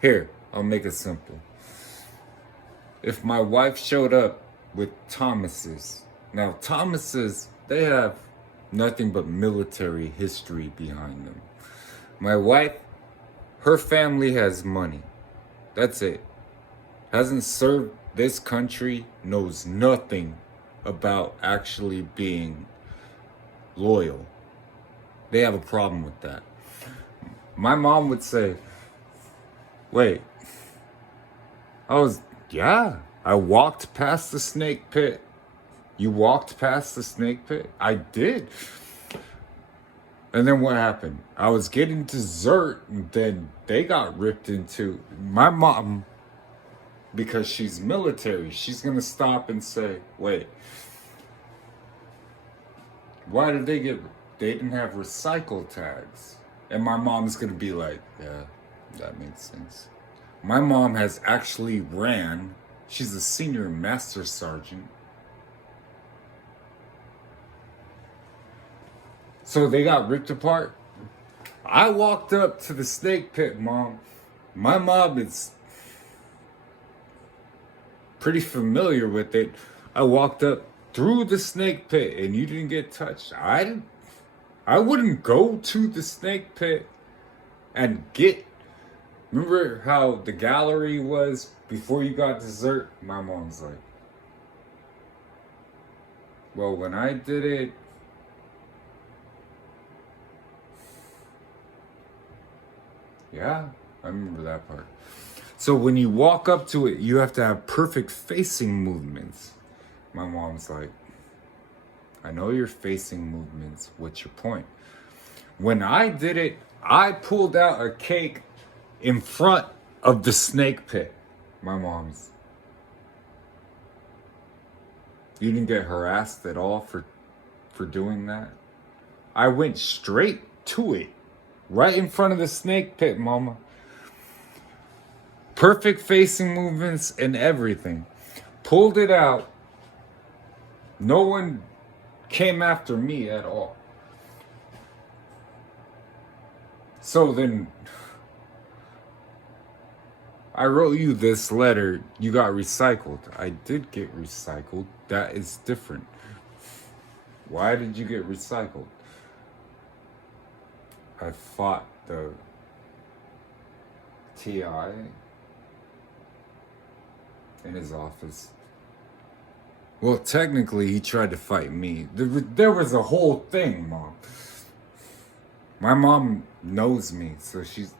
Here, I'll make it simple. If my wife showed up with Thomases, now Thomases, they have nothing but military history behind them. My wife, her family has money. That's it. Hasn't served this country, knows nothing about actually being loyal. They have a problem with that. My mom would say, wait, yeah, I walked past the snake pit. You walked past the snake pit? I did. And then what happened? I was getting dessert, and then they got ripped into. My mom, because she's military, she's gonna stop and say, wait, why did they didn't have recycle tags? And my mom's gonna be like, yeah, that makes sense. My mom has actually ran, she's a senior master sergeant. So they got ripped apart. I walked up to the snake pit, Mom. My mom is pretty familiar with it. I walked up through the snake pit and you didn't get touched. I wouldn't go to the snake pit and get. Remember how the gallery was before you got dessert? My mom's like, well, when I did it, yeah, I remember that part. So when you walk up to it, you have to have perfect facing movements. My mom's like, I know your facing movements. What's your point? When I did it, I pulled out a cake in front of the snake pit. My mom's. You didn't get harassed at all for doing that? I went straight to it. Right in front of the snake pit, Mama. Perfect facing movements and everything. Pulled it out. No one came after me at all. So then I wrote you this letter. You got recycled. I did get recycled. That is different. Why did you get recycled? I fought the TI in his office. Well, technically, he tried to fight me. There was a whole thing, Mom. My mom knows me, so she's.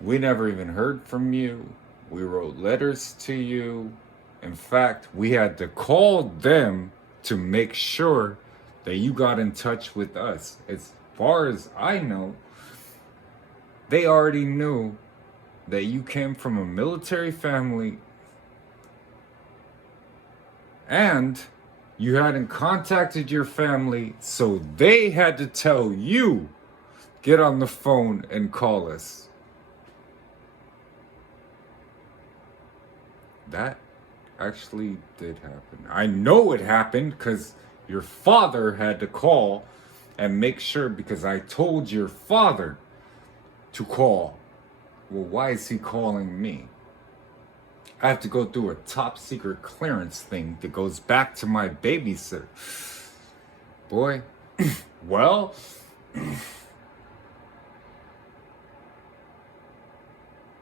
We never even heard from you. We wrote letters to you. In fact, we had to call them to make sure that you got in touch with us. As far as I know, they already knew that you came from a military family and you hadn't contacted your family, so they had to tell you, get on the phone and call us. That actually did happen. I know it happened because your father had to call and make sure, because I told your father to call. Well, why is he calling me? I have to go through a top secret clearance thing that goes back to my babysitter. Boy, well,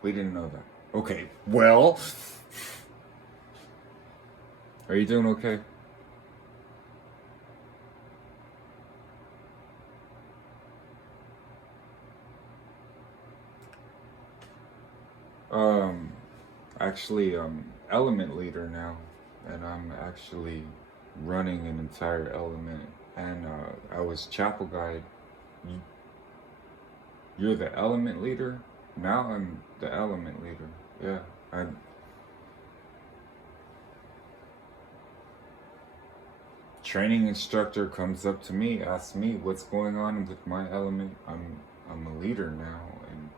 we didn't know that. Okay, well, are you doing okay? Actually, element leader now, and I'm actually running an entire element. And I was chapel guide. You're the element leader. Now I'm the element leader. Yeah, I. Training instructor comes up to me, asks me what's going on with my element. I'm a leader now, and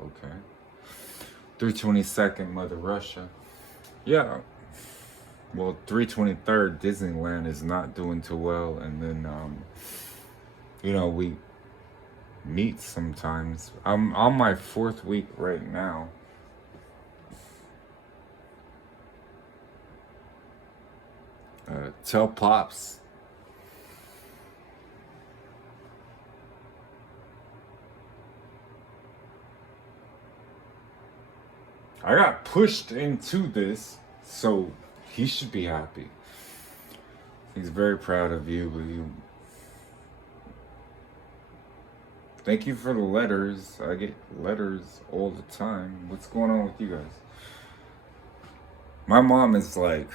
okay. 322nd Mother Russia. Yeah. Well, 323rd Disneyland is not doing too well, and then we meet sometimes. I'm on my 4th week right now. Tell Pops. I got pushed into this, so he should be happy. He's very proud of you. Thank you for the letters. I get letters all the time. What's going on with you guys? My mom is like,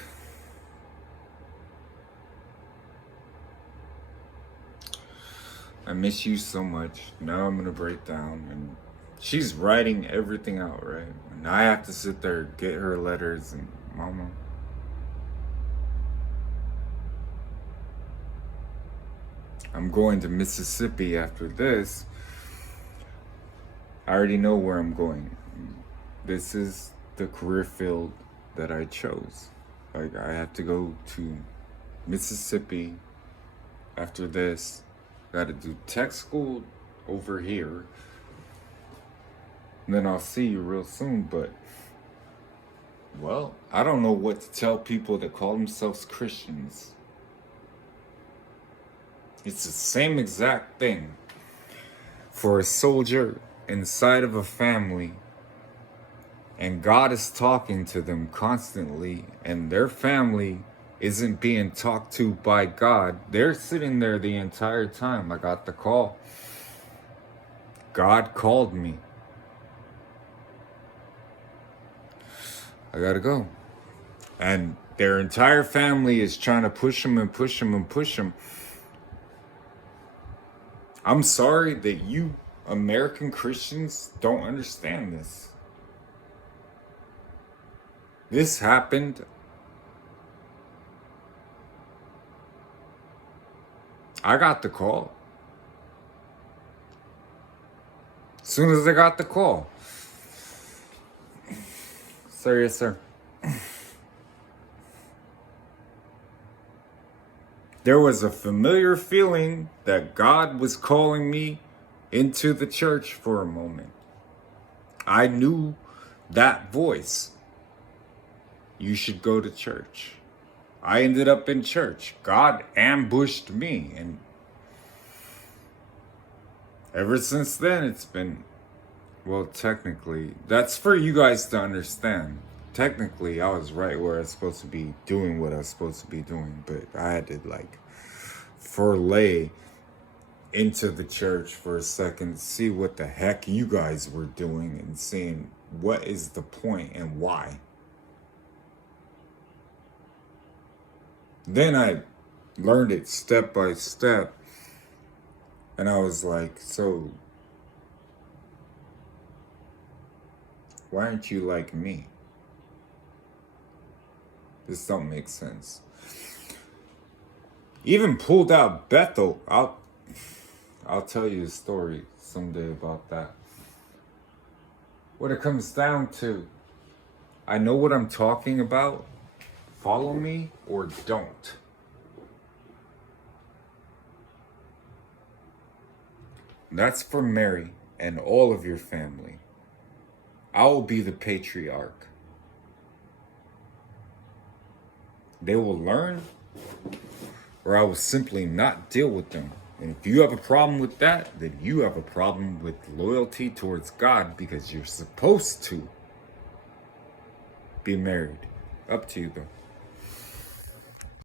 I miss you so much. Now I'm gonna break down. And she's writing everything out, right? And I have to sit there, get her letters, and Mama. I'm going to Mississippi after this. I already know where I'm going. This is the career field that I chose. Like, I have to go to Mississippi after this. Got to do tech school over here. And then I'll see you real soon, but, well, I don't know what to tell people that call themselves Christians. It's the same exact thing for a soldier inside of a family, and God is talking to them constantly, and their family isn't being talked to by God. They're sitting there the entire time. I got the call. God called me. I gotta go. And their entire family is trying to push them and push them and push them. I'm sorry that you American Christians don't understand this. This happened. I got the call. As soon as I got the call. Sir, yes, sir. There was a familiar feeling that God was calling me into the church for a moment. I knew that voice. You should go to church. I ended up in church. God ambushed me. And ever since then, it's been, well, technically, that's for you guys to understand. Technically, I was right where I was supposed to be doing what I was supposed to be doing, but I had to foray into the church for a second, see what the heck you guys were doing and seeing what is the point and why. Then I learned it step by step, and I was like, so why aren't you like me? This don't make sense. Even pulled out Bethel. I'll tell you a story someday about that. What it comes down to, I know what I'm talking about. Follow me or don't. That's for Mary and all of your family. I will be the patriarch. They will learn, or I will simply not deal with them. And if you have a problem with that, then you have a problem with loyalty towards God, because you're supposed to be married. Up to you though.